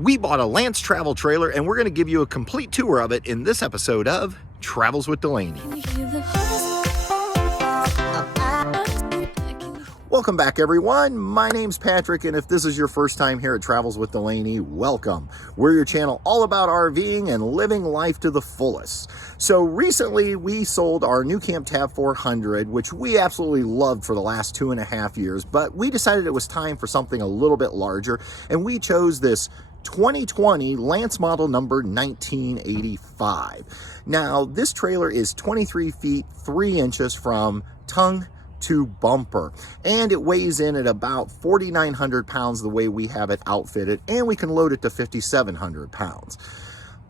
We bought a Lance travel trailer and we're going to give you a complete tour of it in this episode of Travels with Delaney. Welcome back, everyone. My name's Patrick, and if this is your first time here at Travels with Delaney, welcome. We're your channel all about RVing and living life to the fullest. So recently, we sold our new Camp Tab 400, which we absolutely loved for the last 2.5 years, but we decided it was time for something a little bit larger, and we chose this 2020 Lance model number 1985. Now, this trailer is 23 feet 3 inches from tongue to bumper, and it weighs in at about 4,900 pounds the way we have it outfitted, and we can load it to 5,700 pounds.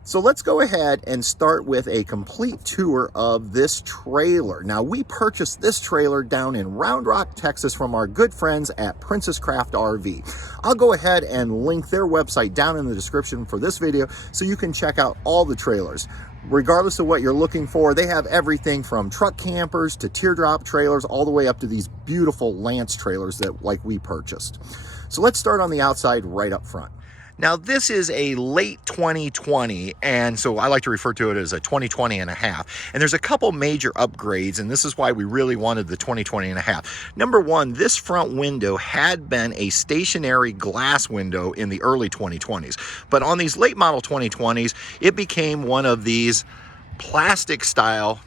So let's go ahead and start with a complete tour of this trailer. Now, we purchased this trailer down in Round Rock, Texas from our good friends at Princess Craft RV. I'll go ahead and link their website down in the description for this video so you can check out all the trailers. Regardless of what you're looking for, they have everything from truck campers to teardrop trailers all the way up to these beautiful Lance trailers that like we purchased. So let's start on the outside right up front. Now, this is a late 2020, and so I like to refer to it as a 2020 and a half. And there's a couple major upgrades, and this is why we really wanted the 2020 and a half. Number one, this front window had been a stationary glass window in the early 2020s. But on these late model 2020s, it became one of these plastic style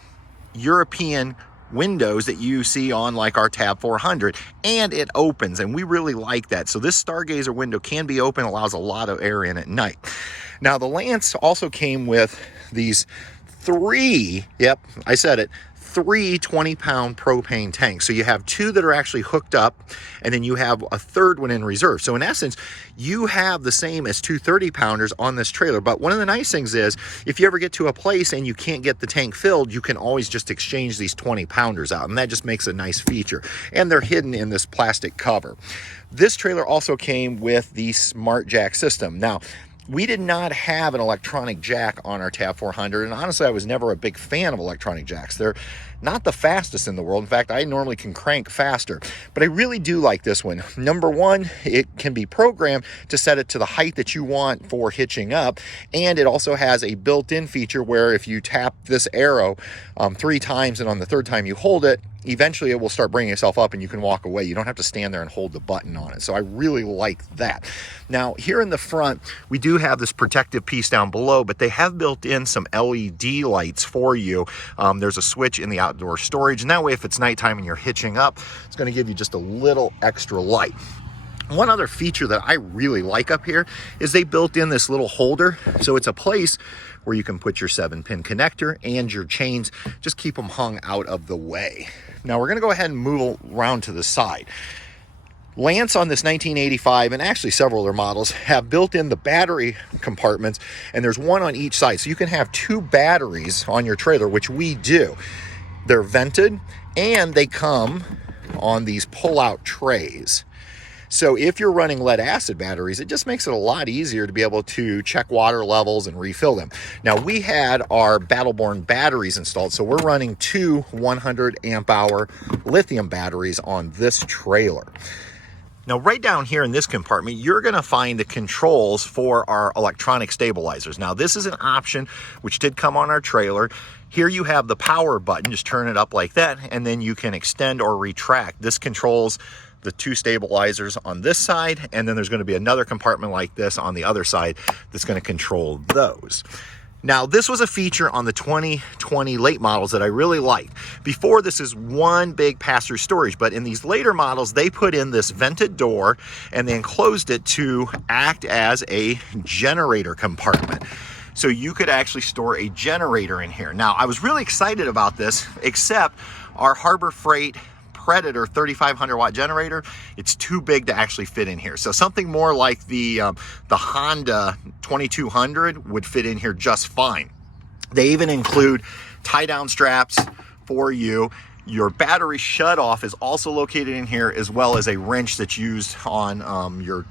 European windows that you see on like our Tab 400, and it opens, and we really like that. So this Stargazer window can be open, allows a lot of air in at night. Now, the Lance also came with these three 20-pound propane tanks. So you have two that are actually hooked up, and then you have a third one in reserve. So in essence, you have the same as two 30-pounders on this trailer. But one of the nice things is, if you ever get to a place and you can't get the tank filled, you can always just exchange these 20-pounders out, and that just makes a nice feature. And they're hidden in this plastic cover. This trailer also came with the Smart Jack system. Now, we did not have an electronic jack on our Tab 400, and honestly, I was never a big fan of electronic jacks. They're not the fastest in the world. In fact, I normally can crank faster, but I really do like this one. Number one, it can be programmed to set it to the height that you want for hitching up, and it also has a built-in feature where if you tap this arrow 3 times, and on the 3rd time you hold it, eventually it will start bringing itself up and you can walk away. You don't have to stand there and hold the button on it. So I really like that. Now, here in the front, we do have this protective piece down below, but they have built in some LED lights for you. There's a switch in the outdoor storage, and that way if it's nighttime and you're hitching up, it's going to give you just a little extra light. One other feature that I really like up here is they built in this little holder. So it's a place where you can put your 7-pin connector and your chains, just keep them hung out of the way. Now we're going to go ahead and move around to the side. Lance on this 1985, and actually several other models, have built in the battery compartments, and there's one on each side. So you can have 2 batteries on your trailer, which we do. They're vented, and they come on these pull-out trays. So if you're running lead acid batteries, it just makes it a lot easier to be able to check water levels and refill them. Now, we had our Battleborn batteries installed, so we're running 2 100 amp hour lithium batteries on this trailer. Now, right down here in this compartment, you're going to find the controls for our electronic stabilizers. Now, this is an option which did come on our trailer. Here you have the power button, just turn it up like that, and then you can extend or retract. This controls the 2 stabilizers on this side, and then there's going to be another compartment like this on the other side that's going to control those. Now, this was a feature on the 2020 late models that I really liked. Before, this is one big pass-through storage, but in these later models, they put in this vented door and they enclosed it to act as a generator compartment. So you could actually store a generator in here. Now, I was really excited about this, except our Harbor Freight Predator 3,500 watt generator, it's too big to actually fit in here. So something more like the Honda 2200 would fit in here just fine. They even include tie down straps for you. Your battery shutoff is also located in here, as well as a wrench that's used on your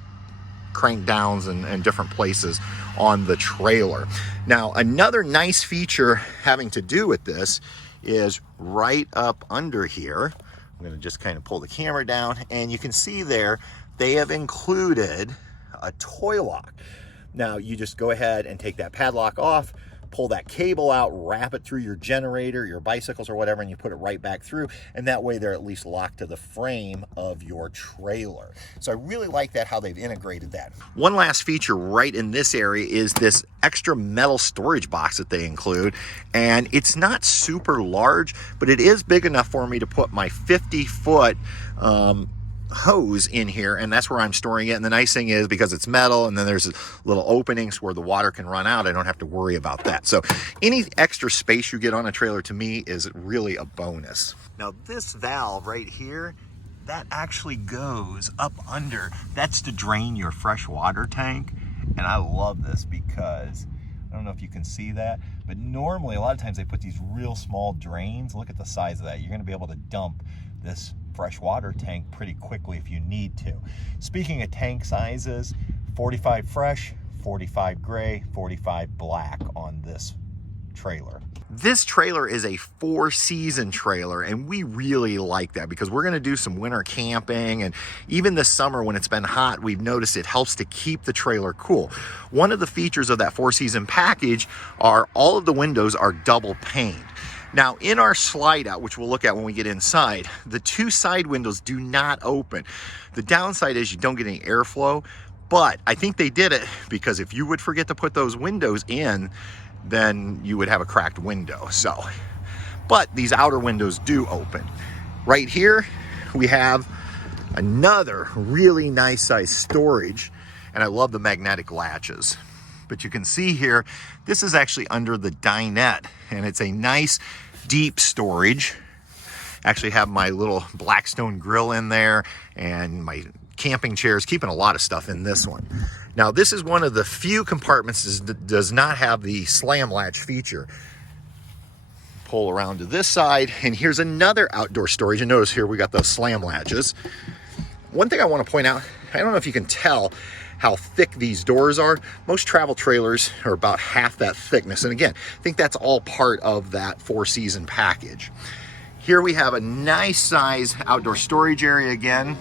crank downs and different places on the trailer. Now, another nice feature having to do with this is right up under here. I'm going to just kind of pull the camera down, and you can see there they have included a toy lock. Now you just go ahead and take that padlock off, pull that cable out, wrap it through your generator, your bicycles or whatever, and you put it right back through, and that way they're at least locked to the frame of your trailer. So I really like that, how they've integrated that. One last feature right in this area is this extra metal storage box that they include, and it's not super large, but it is big enough for me to put my 50-foot hose in here, and that's where I'm storing it. And the nice thing is, because it's metal and then there's little openings where the water can run out, I don't have to worry about that. So any extra space you get on a trailer, to me, is really a bonus. Now this valve right here, that actually goes up under. That's to drain your fresh water tank. And I love this because I don't know if you can see that, but normally a lot of times they put these real small drains. Look at the size of that. You're going to be able to dump this freshwater tank pretty quickly if you need to. Speaking of tank sizes, 45 fresh, 45 gray, 45 black on this trailer. This trailer is a 4-season trailer, and we really like that because we're going to do some winter camping, and even this summer when it's been hot, we've noticed it helps to keep the trailer cool. One of the features of that 4-season package are all of the windows are double paned. Now in our slide out, which we'll look at when we get inside, the 2 side windows do not open. The downside is you don't get any airflow, but I think they did it because if you would forget to put those windows in, then you would have a cracked window. So, but these outer windows do open. Right here, we have another really nice size storage, and I love the magnetic latches. But you can see here, this is actually under the dinette, and it's a nice deep storage. Actually have my little Blackstone grill in there and my camping chairs, keeping a lot of stuff in this one. Now this is one of the few compartments that does not have the slam latch feature. Pull around to this side, and here's another outdoor storage, and notice here we got those slam latches. One thing I want to point out, I don't know if you can tell how thick these doors are. Most travel trailers are about half that thickness. And again, I think that's all part of that 4-season package. Here we have a nice size outdoor storage area again.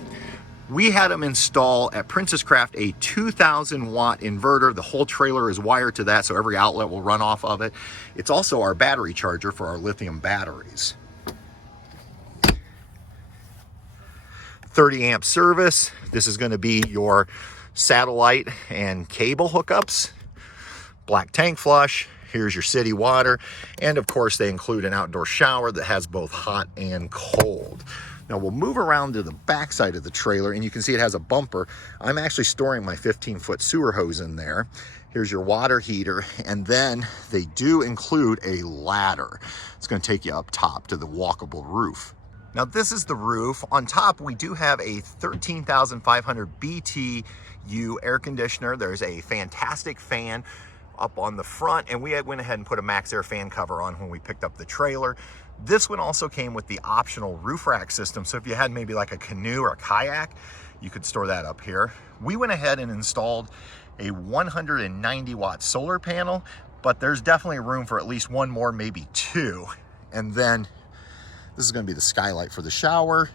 We had them install at Princess Craft a 2,000 watt inverter. The whole trailer is wired to that, so every outlet will run off of it. It's also our battery charger for our lithium batteries. 30 amp service. This is going to be your satellite and cable hookups. Black tank flush. Here's your city water, and of course they include an outdoor shower that has both hot and cold. Now we'll move around to the back side of the trailer, and you can see it has a bumper. I'm actually storing my 15-foot sewer hose in there. Here's your water heater, and then they do include a ladder. It's going to take you up top to the walkable roof. Now this is the roof. On top we do have a 13,500 BTU air conditioner. There's a fantastic fan up on the front, and we went ahead and put a Max Air fan cover on when we picked up the trailer. This one also came with the optional roof rack system, so if you had maybe like a canoe or a kayak, you could store that up here. We went ahead and installed a 190 watt solar panel, but there's definitely room for at least one more, maybe 2. And then this is going to be the skylight for the shower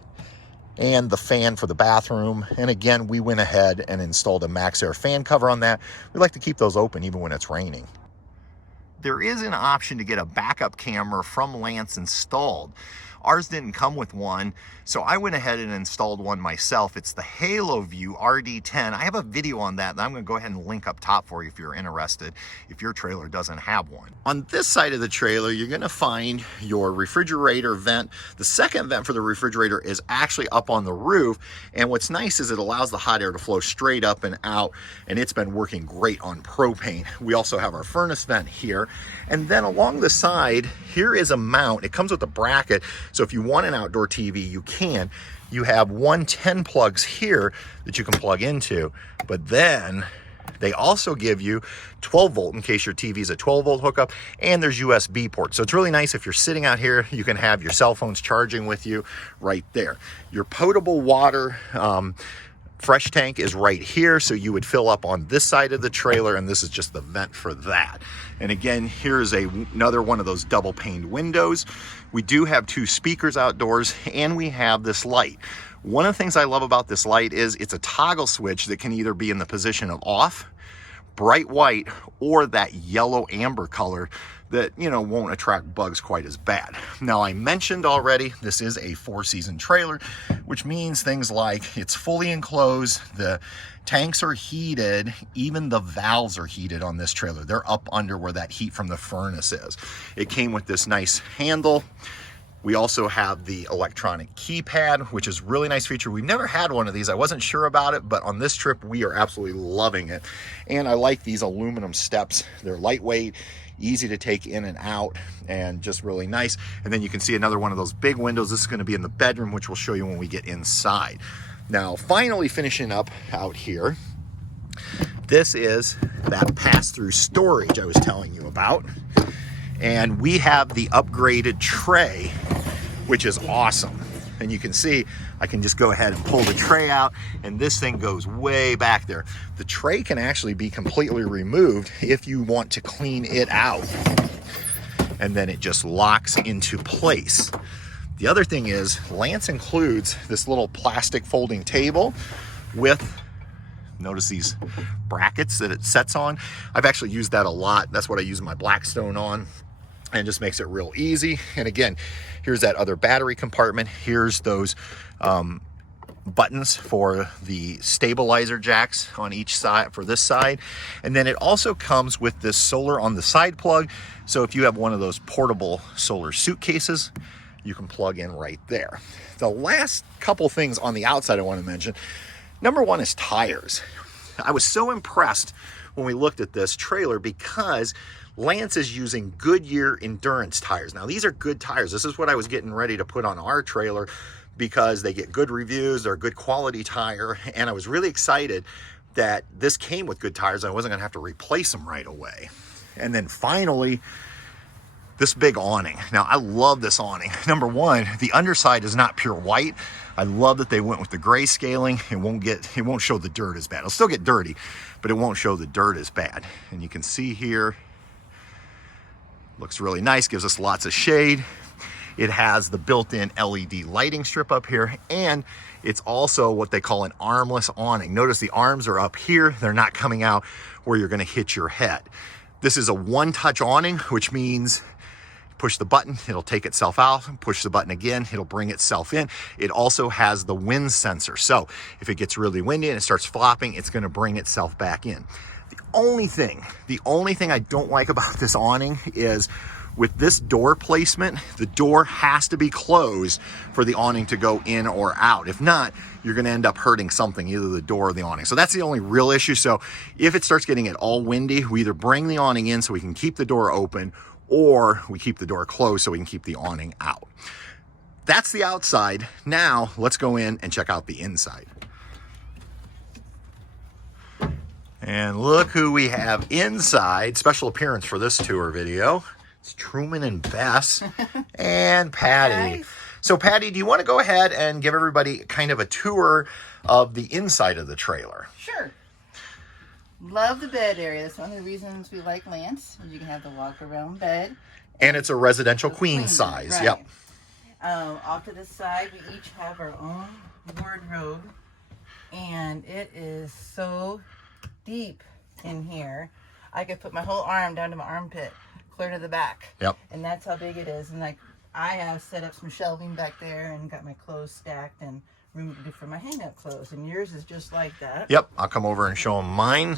and the fan for the bathroom. And again, we went ahead and installed a Max Air fan cover on that. We like to keep those open even when it's raining. There is an option to get a backup camera from Lance installed. Ours didn't come with one, so I went ahead and installed one myself. It's the Halo View RD10. I have a video on that I'm going to go ahead and link up top for you if you're interested, if your trailer doesn't have one. On this side of the trailer, you're going to find your refrigerator vent. The second vent for the refrigerator is actually up on the roof, and what's nice is it allows the hot air to flow straight up and out, and it's been working great on propane. We also have our furnace vent here, and then along the side, here is a mount. It comes with a bracket, so if you want an outdoor TV, you can. You have 110 plugs here that you can plug into, but then they also give you 12 volt in case your TV is a 12 volt hookup, and there's USB ports. So it's really nice if you're sitting out here, you can have your cell phones charging with you right there. Your potable water fresh tank is right here, so you would fill up on this side of the trailer, and this is just the vent for that. And again, here's another one of those double paned windows. We do have 2 speakers outdoors, and we have this light. One of the things I love about this light is it's a toggle switch that can either be in the position of off bright white or that yellow amber color that, you know, won't attract bugs quite as bad. Now, I mentioned already, this is a 4-season trailer, which means things like it's fully enclosed, the tanks are heated, even the valves are heated on this trailer. They're up under where that heat from the furnace is. It came with this nice handle. We also have the electronic keypad, which is a really nice feature. We've never had one of these. I wasn't sure about it, but on this trip, we are absolutely loving it. And I like these aluminum steps. They're lightweight, easy to take in and out, and just really nice. And then you can see another one of those big windows. This is going to be in the bedroom, which we'll show you when we get inside. Now, finally finishing up out here, this is that pass-through storage I was telling you about. And we have the upgraded tray, which is awesome. And you can see, I can just go ahead and pull the tray out, and this thing goes way back there. The tray can actually be completely removed if you want to clean it out. And then it just locks into place. The other thing is, Lance includes this little plastic folding table with, notice these brackets that it sets on. I've actually used that a lot. That's what I use my Blackstone on. And it just makes it real easy. And again, here's that other battery compartment. Here's those buttons for the stabilizer jacks on each side for this side. And then it also comes with this solar on the side plug. So if you have one of those portable solar suitcases, you can plug in right there. The last couple things on the outside I want to mention. Number one is tires. I was so impressed when we looked at this trailer because Lance is using Goodyear endurance tires. Now, these are good tires. This is what I was getting ready to put on our trailer because they get good reviews. They're a good quality tire. And I was really excited that this came with good tires. I wasn't going to have to replace them right away. And then finally, this big awning. Now, I love this awning. Number one, the underside is not pure white. I love that they went with the gray scaling. It won't show the dirt as bad. It'll still get dirty, but it won't show the dirt as bad. And you can see here, looks really nice, gives us lots of shade. It has the built-in LED lighting strip up here, and it's also what they call an armless awning. Notice the arms are up here. They're not coming out where you're gonna hit your head. This is a one-touch awning, which means push the button, it'll take itself out, push the button again, it'll bring itself in. It also has the wind sensor. So if it gets really windy and it starts flopping, it's gonna bring itself back in. The only thing I don't like about this awning is with this door placement, the door has to be closed for the awning to go in or out. If not, you're gonna end up hurting something, either the door or the awning. So that's the only real issue. So if it starts getting it all windy, we either bring the awning in so we can keep the door open, or we keep the door closed so we can keep the awning out. That's the outside. Now let's go in and check out the inside. And look who we have inside. Special appearance for this tour video. It's Truman and Bess and Patty. Nice. So Patty, do you want to go ahead and give everybody kind of a tour of the inside of the trailer? Sure. Love the bed area. That's one of the reasons we like Lance. You can have the walk around bed. And it's a residential queen size. Right. Yep. Off to the side, we each have our own wardrobe. And it is so deep in here. I could put my whole arm down to my armpit, clear to the back. Yep. And that's how big it is. And like I have set up some shelving back there and got my clothes stacked and room for my hang-up clothes, and yours is just like that. Yep, I'll come over and show them mine.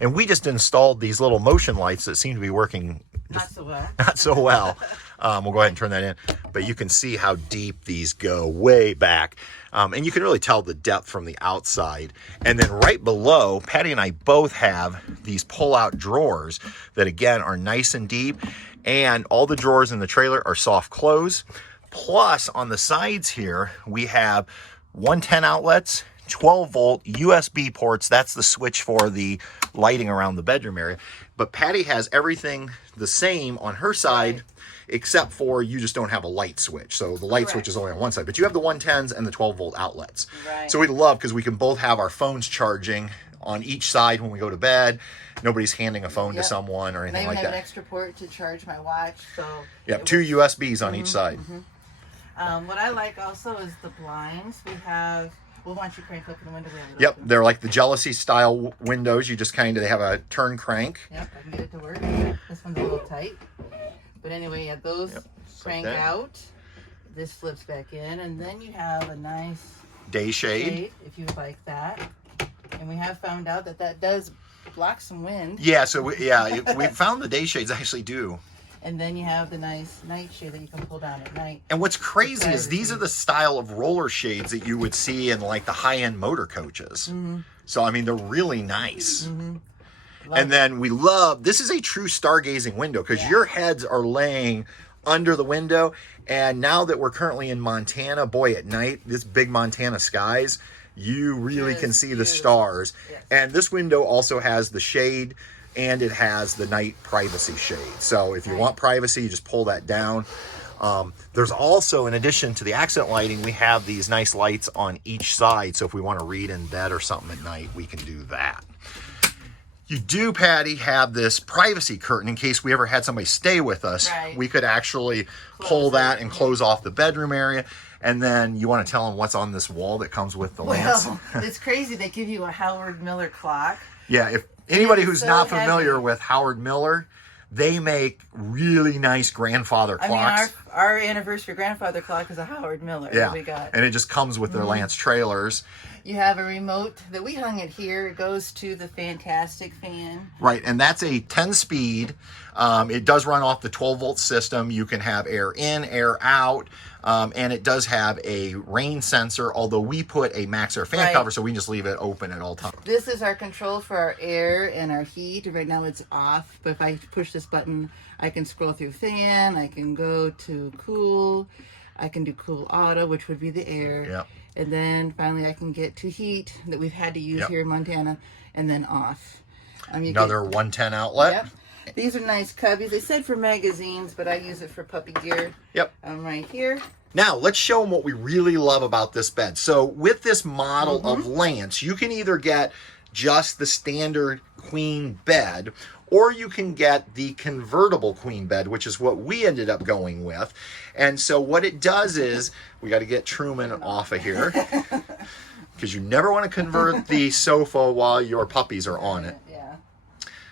And we just installed these little motion lights that seem to be working not so well. Not so well. We'll go ahead and turn that in. But you can see how deep these go, way back. And you can really tell the depth from the outside. And then right below, Patty and I both have these pull-out drawers that, again, are nice and deep. And all the drawers in the trailer are soft close. Plus, on the sides here, we have 110 outlets, 12-volt USB ports. That's the switch for the lighting around the bedroom area. But Patty has everything the same on her side, right, except for you just don't have a light switch. So the light switch is only on one side. But you have the 110s and the 12-volt outlets. Right. So we love, because we can both have our phones charging on each side when we go to bed. Nobody's handing a phone to someone or anything like that. I have an extra port to charge my watch. So yep, 2 USBs on each side. What I like also is the blinds. Well, why don't you crank open the window? Yep, they're like the jealousy style windows. You just kind of, they have a turn crank. Yep, I can get it to work. This one's a little tight. But anyway, yeah, those crank like out. This flips back in, and then you have a nice Day shade. if you like that. And we have found out that that does block some wind. Yeah, so we found the day shades actually do. And then you have the nice night shade that you can pull down at night. And what's crazy is these are the style of roller shades that you would see in like the high-end motor coaches. Mm-hmm. So, I mean, they're really nice. Mm-hmm. And then we love, this is a true stargazing window because your heads are laying under the window. And now that we're currently in Montana, boy, at night, this big Montana skies, you really can see the stars. Yes. And this window also has the shade and it has the night privacy shade. So if you want privacy, you just pull that down. There's also, in addition to the accent lighting, we have these nice lights on each side. So if we want to read in bed or something at night, we can do that. You do, Patty, have this privacy curtain in case we ever had somebody stay with us. Right. We could actually pull that and close off the bedroom area. And then you want to tell them what's on this wall that comes with the lamps. Well, it's crazy. They give you a Howard Miller clock. Yeah, if anybody who's not familiar with Howard Miller, they make really nice grandfather clocks. I mean, our anniversary grandfather clock is a Howard Miller that we got. And it just comes with their Lance trailers. You have a remote that we hung it here. It goes to the Fantastic fan. Right, and that's a 10-speed. It does run off the 12-volt system. You can have air in, air out, and it does have a rain sensor, although we put a max air fan cover, so we can just leave it open at all times. This is our control for our air and our heat. Right now it's off, but if I push this button, I can scroll through fan, I can go to cool, I can do cool auto, which would be the air. Yep. And then finally I can get to heat that we've had to use here in Montana, and then off. Another 110 outlet. Yep. These are nice cubbies. They said for magazines, but I use it for puppy gear. Yep. Right here. Now, let's show them what we really love about this bed. So with this model of Lance, you can either get just the standard queen bed, or you can get the convertible queen bed, which is what we ended up going with. And so what it does is, we got to get Truman off of here, because you never want to convert the sofa while your puppies are on it. Yeah.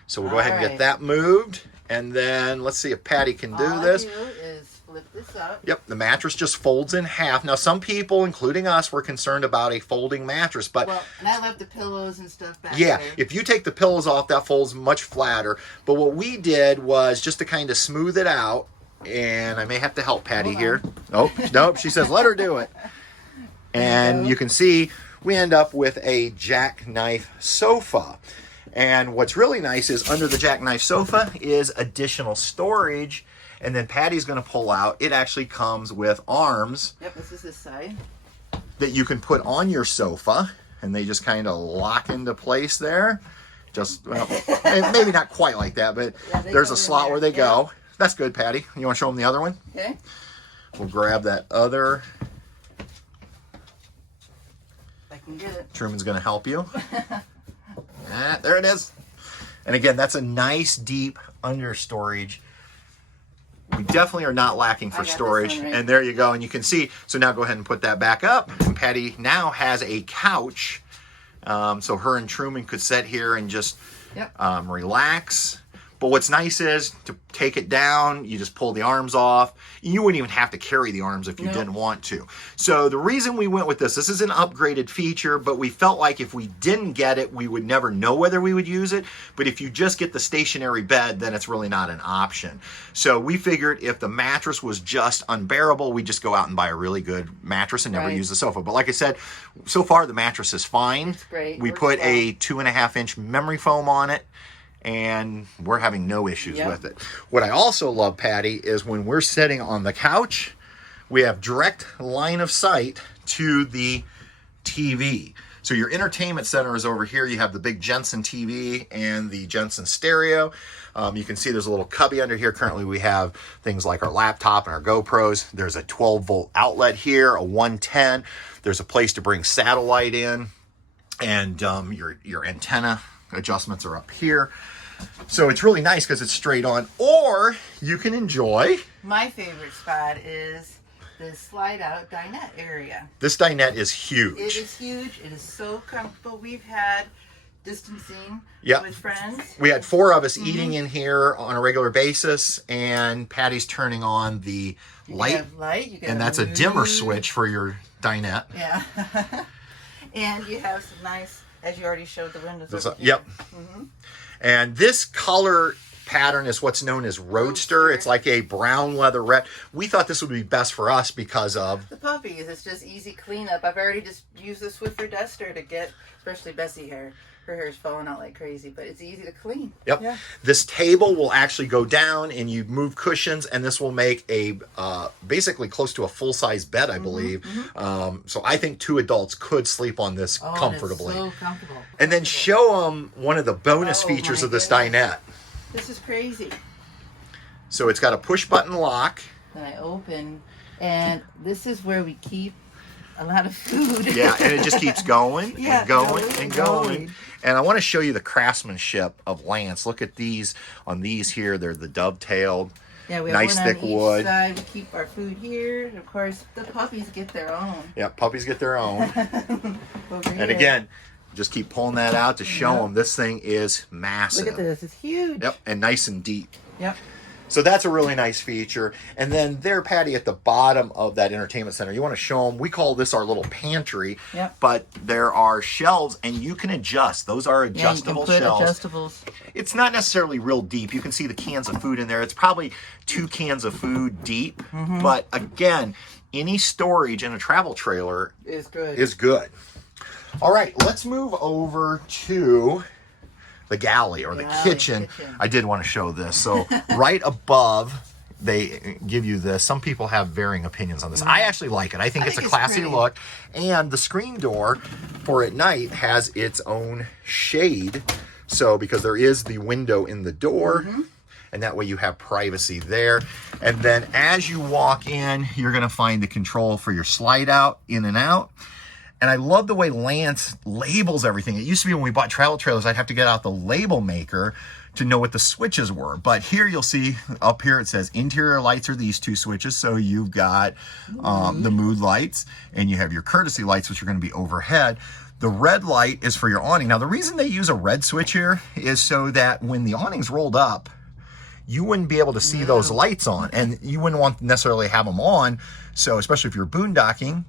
So we'll go ahead and get that moved. And then let's see if Patty can do this. All I do is flip this up. Yep, the mattress just folds in half. Now, some people, including us, were concerned about a folding mattress, but well, and I love the pillows and stuff back yeah, there. if you take the pillows off, that folds much flatter. But what we did was just to kind of smooth it out, and I may have to help Patty here. Oh, nope, she says let her do it. And you can see we end up with a Jackknife Sofa. And what's really nice is under the Jackknife Sofa is additional storage. And then Patty's going to pull out. It actually comes with arms. Yep, this is this side. That you can put on your sofa. And they just kind of lock into place there. Just, well, maybe not quite like that, but there's a slot where they go. That's good, Patty. You want to show them the other one? Okay. We'll grab that other. I can get it. Truman's going to help you. There it is. And again, that's a nice deep under storage. We definitely are not lacking for storage. Right. And there you go. And you can see, so now go ahead and put that back up. And Patty now has a couch. So her and Truman could sit here and just relax. But what's nice is to take it down, you just pull the arms off. You wouldn't even have to carry the arms if you didn't want to. So the reason we went with this is an upgraded feature, but we felt like if we didn't get it, we would never know whether we would use it. But if you just get the stationary bed, then it's really not an option. So we figured if the mattress was just unbearable, we'd just go out and buy a really good mattress and never use the sofa. But like I said, so far the mattress is fine. It's great. We put a 2.5-inch memory foam on it, and we're having no issues with it. What I also love, Patty, is when we're sitting on the couch, we have direct line of sight to the TV. So your entertainment center is over here. You have the big Jensen TV and the Jensen stereo. You can see there's a little cubby under here. Currently we have things like our laptop and our GoPros. There's a 12-volt outlet here, a 110. There's a place to bring satellite in, and your antenna adjustments are up here. So it's really nice because it's straight on. Or you can enjoy. My favorite spot is the slide out dinette area. This dinette is huge. It is huge. It is so comfortable. We've had distancing Yep. with friends. We had 4 of us eating in here on a regular basis, and Patty's turning on the light, You can and that's a dimmer switch for your dinette. Yeah. And you have some nice, as you already showed, the windows. Yep. And this color pattern is what's known as Roadster. It's like a brown leather red. We thought this would be best for us because of the puppies. It's just easy cleanup. I've already just used the Swiffer duster to get, especially Bessie hair. Her hair is falling out like crazy, but it's easy to clean. Yep. Yeah. This table will actually go down, and you move cushions, and this will make a basically close to a full-size bed, I believe. So I think 2 adults could sleep on this comfortably. It's so comfortable. And then show them one of the bonus features of this dinette. This is crazy. So it's got a push-button lock. That I open, and this is where we keep a lot of food. Yeah, and it just keeps going and going and going. going. And I want to show you the craftsmanship of Lance. Look at these. On these here, they're the dovetailed. Yeah, we have nice one thick on each wood. side. We keep our food here. And of course, the puppies get their own. Yeah, puppies get their own. Over And here. again, just keep pulling that out to show them this thing is massive. Look at this. It's huge. Yep, and nice and deep. Yep. So that's a really nice feature. And then there, Patty, at the bottom of that entertainment center, you want to show them, we call this our little pantry, Yep. but there are shelves, and you can adjust. Those are adjustable yeah, you can put shelves. adjustables. It's not necessarily real deep. You can see the cans of food in there. It's probably 2 cans of food deep. But again, any storage in a travel trailer It's good. is good. All right, let's move over to the galley or the kitchen. I did want to show this. So right above, they give you this. Some people have varying opinions on this. I actually like it. I think it's a classy look. And the screen door for at night has its own shade. So because there is the window in the door, and that way you have privacy there. And then as you walk in, you're going to find the control for your slide out, in and out. And I love the way Lance labels everything. It used to be when we bought travel trailers, I'd have to get out the label maker to know what the switches were. But here you'll see up here it says interior lights are these 2 switches. So you've got the mood lights, and you have your courtesy lights, which are going to be overhead. The red light is for your awning. Now, the reason they use a red switch here is so that when the awning's rolled up, you wouldn't be able to see those lights on, and you wouldn't want to necessarily have them on. So especially if you're boondocking,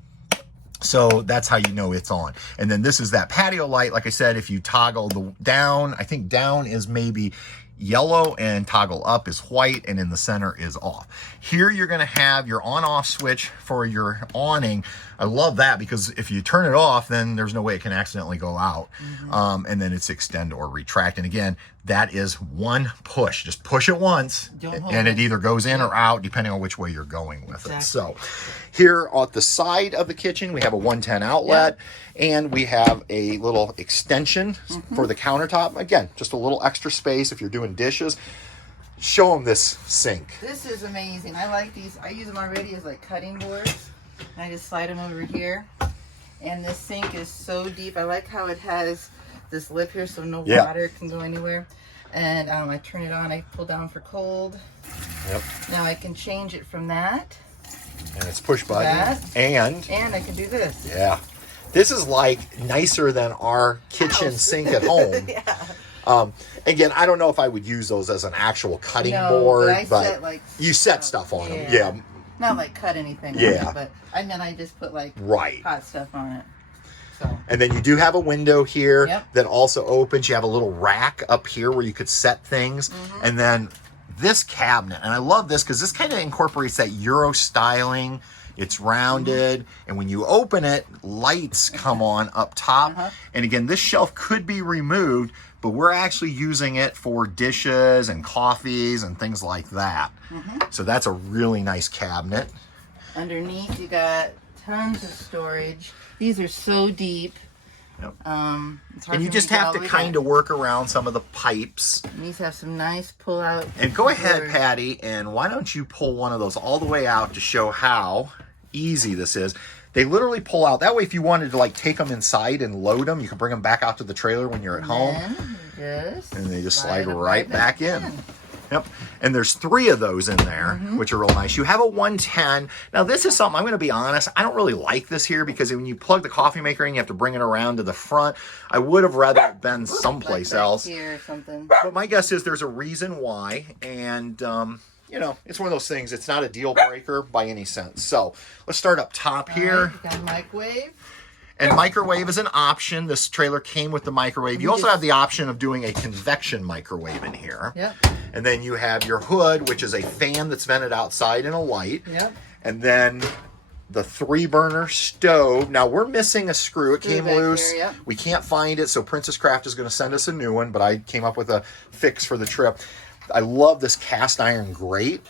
so that's how you know it's on. And then this is that patio light. Like I said, if you toggle the down, I think down is maybe yellow and toggle up is white, and in the center is off. Here you're going to have your on-off switch for your awning. I love that because if you turn it off, then there's no way it can accidentally go out. And then it's extend or retract. And again, that is one push. Just push it once, and it either goes in or out depending on which way you're going with it. So here at the side of the kitchen, we have a 110 outlet, and we have a little extension for the countertop. Again, just a little extra space if you're doing dishes. Show them this sink. This is amazing. I like these. I use them already as like cutting boards. And I just slide them over here. And this sink is so deep. I like how it has this lip here so no water can go anywhere. And I turn it on. I pull down for cold. Yep. Now I can change it from that. And it's push button. And I can do this. Yeah. This is like nicer than our kitchen sink at home. Again, I don't know if I would use those as an actual cutting board, but you set stuff on them. Yeah. Not like cut anything. Yeah. But I just put like hot stuff on it. So. And then you do have a window here that also opens. You have a little rack up here where you could set things. And then this cabinet, and I love this because this kind of incorporates that Euro styling. It's rounded, and when you open it, lights come on up top. And again, this shelf could be removed, but we're actually using it for dishes and coffees and things like that. So that's a really nice cabinet. Underneath, you got tons of storage. These are so deep. Yep. And you just have to kind of work around some of the pipes. And these have some nice pull-out. And go ahead, Patty, and why don't you pull one of those all the way out to show how easy this is. They literally pull out. That way, if you wanted to like take them inside and load them, you can bring them back out to the trailer when you're at home. And they just slide right back in. Yep. And there's 3 of those in there, which are real nice. You have a 110. Now, this is something, I'm going to be honest, I don't really like this here because when you plug the coffee maker in, you have to bring it around to the front. I would have rather it been someplace else. Here or something. But my guess is there's a reason why. And, you know, it's one of those things. It's not a deal breaker by any sense. So let's start up top here. You got a microwave. And microwave is an option. This trailer came with the microwave. You also have the option of doing a convection microwave in here. Yep. And then you have your hood, which is a fan that's vented outside and a light. Yep. And then the 3-burner stove. Now, we're missing a screw. It came loose. Here, yep. We can't find it, so Princess Craft is going to send us a new one, but I came up with a fix for the trip. I love this cast iron grate.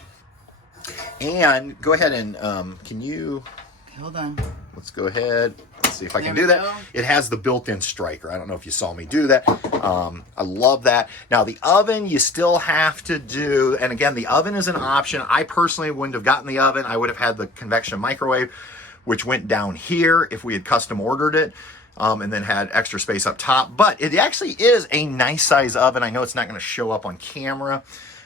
And go ahead and, can you... Hold on. Let's go ahead. Let's see if I can There do we that. go. It has the built-in striker. I don't know if you saw me do that. I love that. Now, the oven, you still have to do, and again, the oven is an option. I personally wouldn't have gotten the oven. I would have had the convection microwave, which went down here if we had custom ordered it, and then had extra space up top. But it actually is a nice size oven. I know it's not going to show up on camera.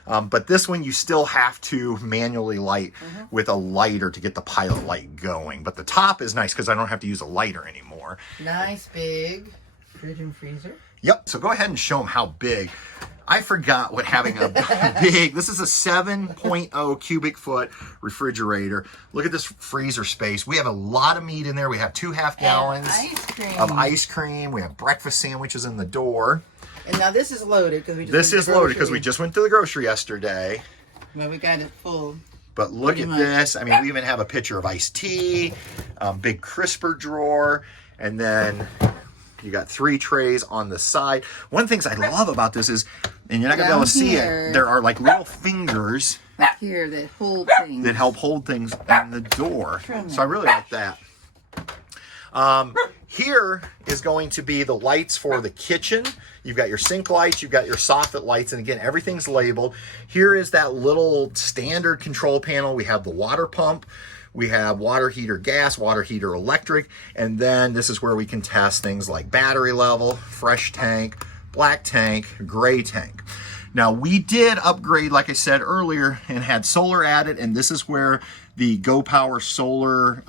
But this one you still have to manually light with a lighter to get the pilot light going. But the top is nice because I don't have to use a lighter anymore. Nice big fridge and freezer. Yep. So go ahead and show them how big. I forgot what having a big, this is a 7.0 cubic foot refrigerator. Look at this freezer space. We have a lot of meat in there. We have 2 half-gallons of ice cream. We have breakfast sandwiches in the door. And now this is loaded because we just This is loaded because we just went to the grocery yesterday. Well, we got it full. But look at this. I mean, we even have a pitcher of iced tea, big crisper drawer, and then you got 3 trays on the side. One of the things I love about this is, and you're not going to be able to see it, there are like little fingers here that hold things. that help hold things in the door. So I really like that. Here is going to be the lights for the kitchen. You've got your sink lights, you've got your soffit lights, and again, everything's labeled. Here is that little standard control panel. We have the water pump, we have water heater gas, water heater electric, and then this is where we can test things like battery level, fresh tank, black tank, gray tank. Now, we did upgrade, like I said earlier, and had solar added, and this is where the Go Power solar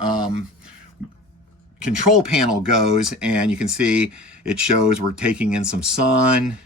control panel goes, and you can see it shows we're taking in some sun,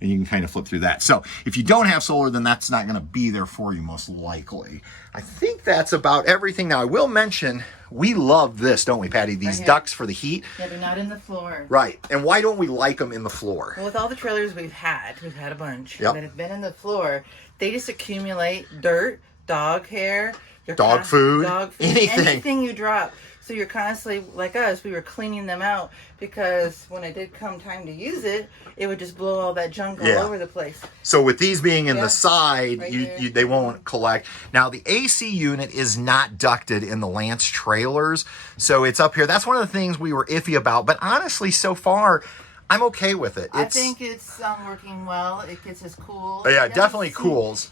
and you can kind of flip through that. So if you don't have solar, then that's not going to be there for you most likely. I think that's about everything. Now, I will mention, we love this, don't we, Patty? These ducts for the heat. Yeah, they're not in the floor. Right. And why don't we like them in the floor? Well, with all the trailers we've had a bunch Yep. that have been in the floor, they just accumulate dirt, dog hair, Dog food, anything you drop. So you're constantly, like us, we were cleaning them out because when it did come time to use it, it would just blow all that junk all over the place. So with these being in the side, Right they won't collect. Now, the AC unit is not ducted in the Lance trailers, so it's up here. That's one of the things we were iffy about, but honestly, so far, I'm okay with it. I think it's working well. It gets us cool. Yeah, it definitely cools.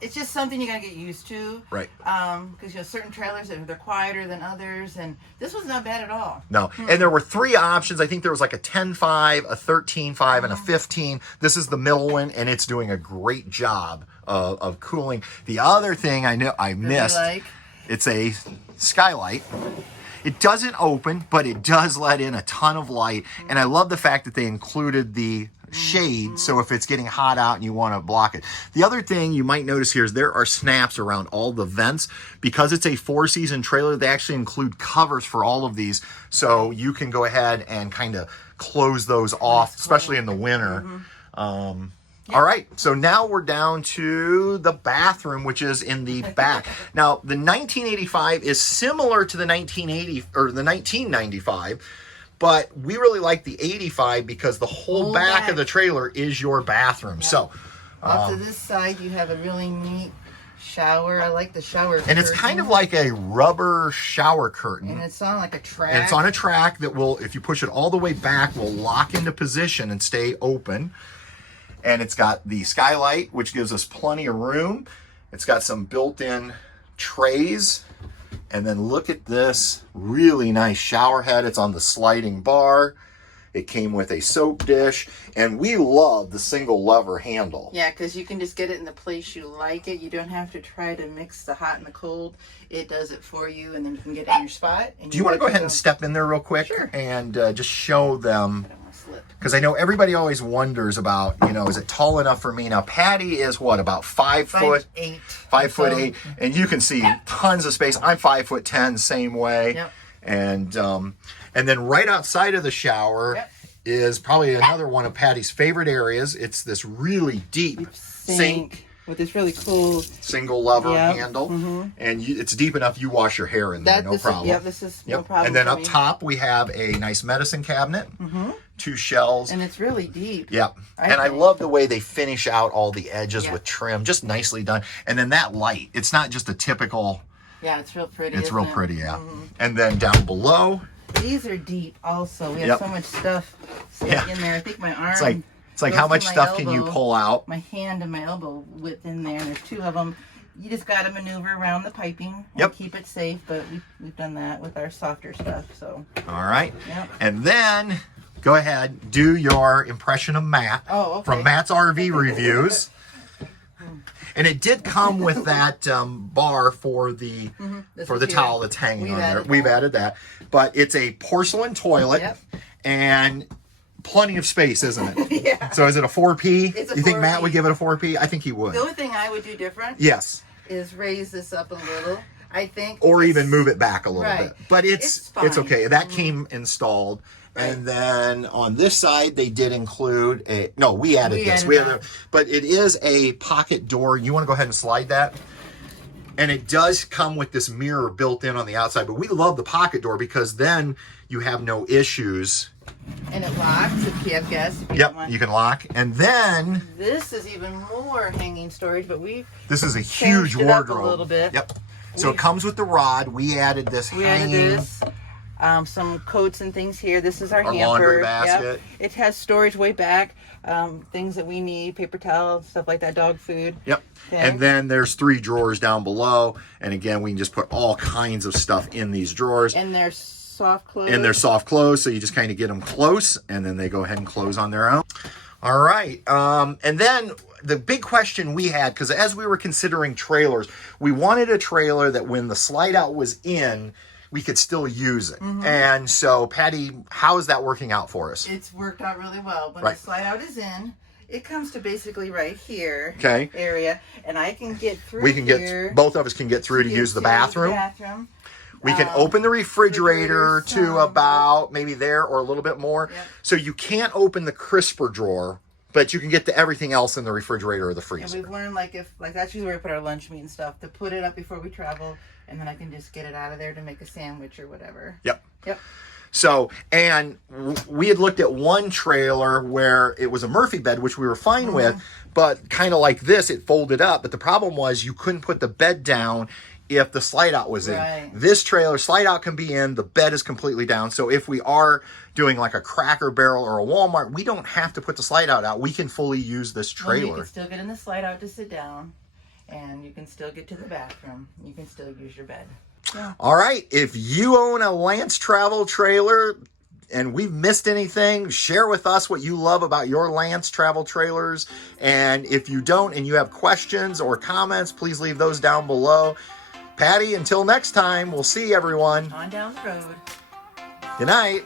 It's just something you gotta get used to, right? Because certain trailers they're quieter than others, and this was not bad at all. No, and there were 3 options. I think there was like a 10.5, a 13.5, and a 15. This is the middle one, and it's doing a great job of cooling. The other thing I missed, it's a Skylight. It doesn't open, but it does let in a ton of light, and I love the fact that they included the shade, so if it's getting hot out and you want to block it. The other thing you might notice here is there are snaps around all the vents. Because it's a 4-season trailer, they actually include covers for all of these, so you can go ahead and kind of close those off, especially in the winter. All right, so now we're down to the bathroom, which is in the back. Now, the 1985 is similar to the 1980 or the 1995. But we really like the 85 because the whole back of the trailer is your bathroom. Yep. So, off to this side, you have a really neat shower. I like the shower curtain. And it's kind of like a rubber shower curtain. And it's on like a track. And it's on a track that will, if you push it all the way back, will lock into position and stay open. And it's got the Skylight, which gives us plenty of room. It's got some built-in trays. And then look at this really nice shower head. It's on the sliding bar. It came with a soap dish, and we love the single lever handle. Yeah, because you can just get it in the place you like it. You don't have to try to mix the hot and the cold. It does it for you, and then you can get it in your spot. And Do you want to go ahead and step in there real quick? Sure. And just show them? I don't want to slip. Because I know everybody always wonders about, you know, is it tall enough for me? Now, Patty is what, about 5 foot? 5'8". 5'8", and you can see tons of space. I'm 5'10", same way. Yep. And then right outside of the shower is probably another one of Patty's favorite areas. It's this really deep sink with this really cool single lever handle, and it's deep enough you wash your hair in there, no problem. This is no problem. And then for up me. top we have a nice medicine cabinet, 2 shelves. And it's really deep. Yep. I love the way they finish out all the edges with trim, just nicely done. And then that light, it's not just a typical. Yeah, it's real pretty. It's real pretty, yeah. And then down below. These are deep also. We have so much stuff stuck in there. I think my arm. It's like how much stuff can you pull out? My hand and my elbow width in there. And there's 2 of them. You just got to maneuver around the piping and keep it safe. But we've done that with our softer stuff. So. All right. And then go ahead, do your impression of Matt from Matt's RV Reviews. And it did come with that bar for the towel that's hanging on there. We've added that. But it's a porcelain toilet and plenty of space, isn't it? So is it a 4P? It's a you think 4P. Matt would give it a 4P? I think he would. The only thing I would do different is raise this up a little, I think. Or even move it back a little bit. But it's fine. okay. That came installed. And then on this side, they did include we added this. But it is a pocket door. You want to go ahead and slide that? And it does come with this mirror built in on the outside. But we love the pocket door because then you have no issues. And it locks if you have guests. You can lock. And then this is even more hanging storage, but this is a huge wardrobe. A little bit. So it comes with the rod. We added this hanging. Some coats and things here. This is our hamper. Laundry basket. It has storage way back. Things that we need, paper towels, stuff like that, dog food. Okay. And then there's 3 drawers down below. And again, we can just put all kinds of stuff in these drawers. And they're soft close. So you just kind of get them close, and then they go ahead and close on their own. All right. And then the big question we had, because as we were considering trailers, we wanted a trailer that when the slide out was in, we could still use it. And so, Patty, how is that working out for us? It's worked out really well. When the slide out is in, it comes to basically right here area, and I can get through here. Both of us can get through to use the bathroom. We can open the refrigerator to about maybe there or a little bit more. So you can't open the crisper drawer, but you can get to everything else in the refrigerator or the freezer. And we've learned, like that's usually where we put our lunch meat and stuff, to put it up before we travel, and then I can just get it out of there to make a sandwich or whatever. Yep. So, and we had looked at one trailer where it was a Murphy bed, which we were fine with, but kind of like this, it folded up. But the problem was you couldn't put the bed down if the slide out was in. This trailer, slide out can be in, the bed is completely down. So if we are doing like a Cracker Barrel or a Walmart, we don't have to put the slide out. We can fully use this trailer. You can still get in the slide out to sit down, and you can still get to the bathroom. You can still use your bed. All right. If you own a Lance Travel trailer and we've missed anything, share with us what you love about your Lance Travel trailers. And if you don't and you have questions or comments, please leave those down below. Patty, until next time, we'll see everyone. On down the road. Good night.